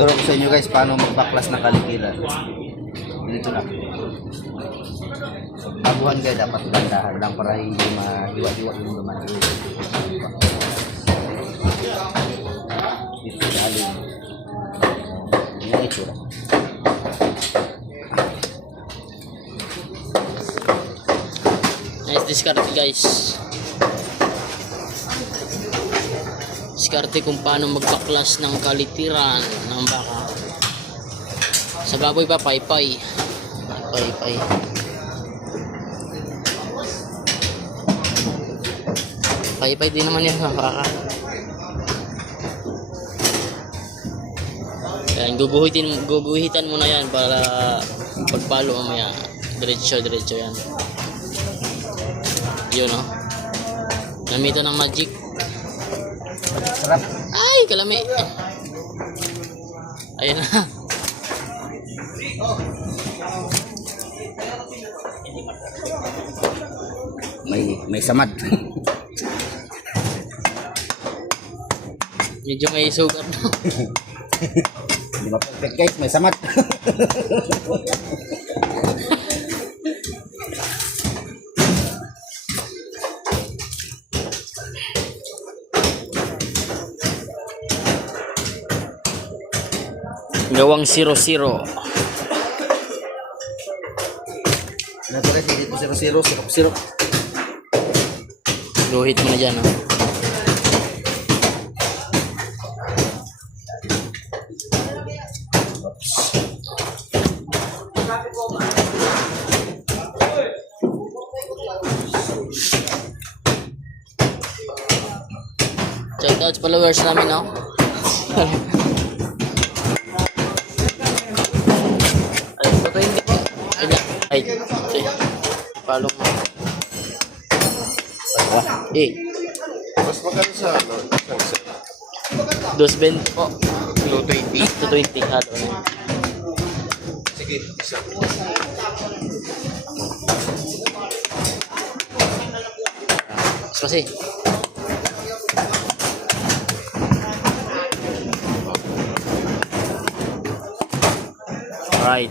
Turo ko sa inyo guys paano magbaklas ng kalikiran. Dito na. Baguhan kayo dapat gandahan lang para hindi mahiwa-hiwa yung laman. Dito sa alin. Yan ito. Nice discard guys. Diskarte kung paano magbaklas ng kalitiran ng baka. Sa baboy pa, paypay. Paypay. Paypay din naman yan ng baka. Yan, guguhitan mo na yan para pagpalo mamaya. Diretso yan. Yun o. Namito ng magic. Sarap. Ay, kalami. Ayan na. May samad. Medyo may sugat na. Hindi ba perfect guys, may samad. Gawang 0-0. Natuloy, dito 0-0, sirok-sirok. Guhit mo na dyan, oh. Check out sa followers namin, no? Ay, palong mo. Mas maganda sa ano? 220 po. 220. 220 halo na. Sige, isa. Kasi alright.